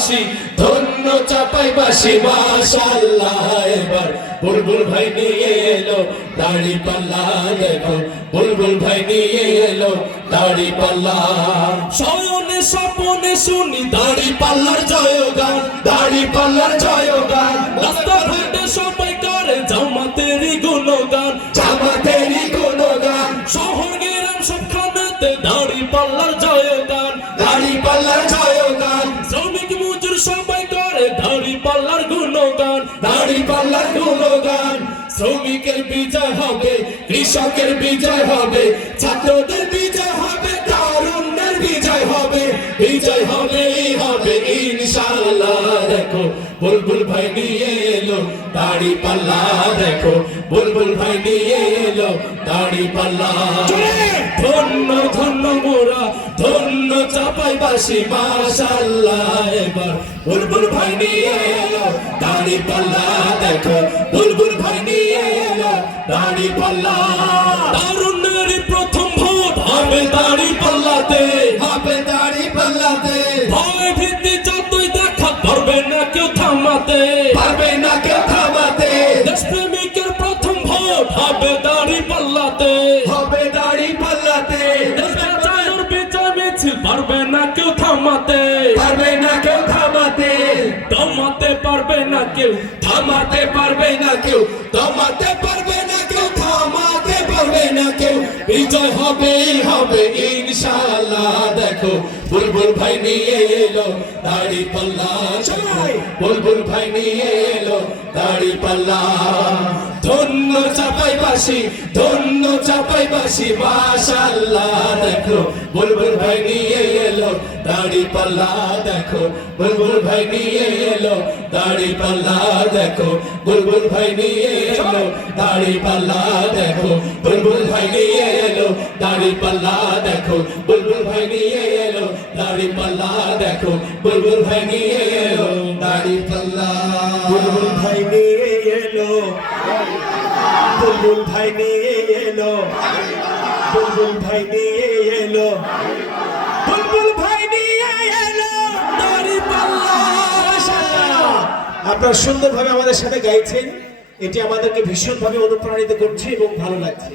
বাসি ধন্য চাপাইবাসী মাশাআল্লাহ এবার বুলবুল ভাই নিয়ে এলো দাড়ি পাল্লা দেখো বুলবুল ভাই নিয়ে এলো দাড়ি পাল্লা শয়নে স্বপনে শুনি দাড়ি পাল্লার জয়গান দাড়ি পাল্লার জয়গান রাস্তাঘাটে সবাই করে জামাতেরই গুণগান জামাতেরই গুণগান শহর গ্রাম সবখানেতে দাড়ি পাল্লার জয়গান দাড়ি পাল্লার জয়গান শ্রমিক মজুর সবাই করে দাড়ি পাল্লার গুণগান দাড়ি পাল্লার গুণগান শ্রমিকের বিজয় হবে কৃষকের বিজয় হবে ছাত্রদের বিজয় হবে তরুণদের বিজয় হবে বিজয় হবে হবে ইনশাআল্লাহ দেখো বুলবুল ভাই নিয়ে এলো দাড়ি পাল্লা দেখো বুলবুল ভাই নিয়ে এলো দাড়ি পাল্লা ধন্য ধন্য মোরা ধন্য চাপাইবাসী মাশাআল্লাহ এবার বুলবুল ভাই নিয়ে এলো দাড়ি পাল্লা দেখো বুলবুল ভাই নিয়ে এলো দাড়ি পাল্লা তরুণের প্রথম ভোট হবে দাড়ি পাল্লাতে হবে দাড়ি পাল্লাতে ভয় ভীতি যতই দেখা পারবে না কেউ থামাতে পারবে না কেউ থামাতে দেশপ্রেমিকের প্রথম ভোট হবে দাড়ি পাল্লাতে হবে দাড়ি পাল্লাতে দেশপ্রেমিকের বিজয় মিছিল পারবে না কেউ থামাতে পারবে না কেউ থামাতে দমাতে পারবে না কেউ থামাতে পারবে না কেউ দমাতে পারবে না কেউ থামাতে পারবে না কেউ বিজয় হবে হবে ইনশাআল্লাহ দেখো বুলবুল ভাই নিয়ে এলো দাড়ি পাল্লা বুলবুল ভাই নিয়ে এলো দাড়ি পাল্লা ধন্য চাপাইবাসী মাশাআল্লাহ দেখো বুলবুল ভাই নিয়ে এলো দাড়ি পাল্লা দেখো বুলবুল ভাই নিয়ে এলো দাড়ি পাল্লা দেখো বুলবুল ভাই নিয়ে এলো দাড়ি পাল্লা দেখো বুলবুল ভাই নিয়ে এলো দাড়ি পাল্লা দেখো বুলবুল ভাই নিয়ে এলো দাড়ি পাল্লা দেখো বুলবুল ভাই নিয়ে এলো দাড়ি পাল্লা বুলবুল ভাই নিয়ে এলো বুলবুল ভাই নিয়ে এলো বুলবুল ভাই নিয়ে এলো বুলবুল ভাই নিয়ে এলো দাড়ি পাল্লা আপনারা সুন্দরভাবে আমাদের সাথে গাইছেন, এটি আমাদেরকে ভীষণভাবে অনুপ্রাণিত করছে এবং ভালো লাগছে।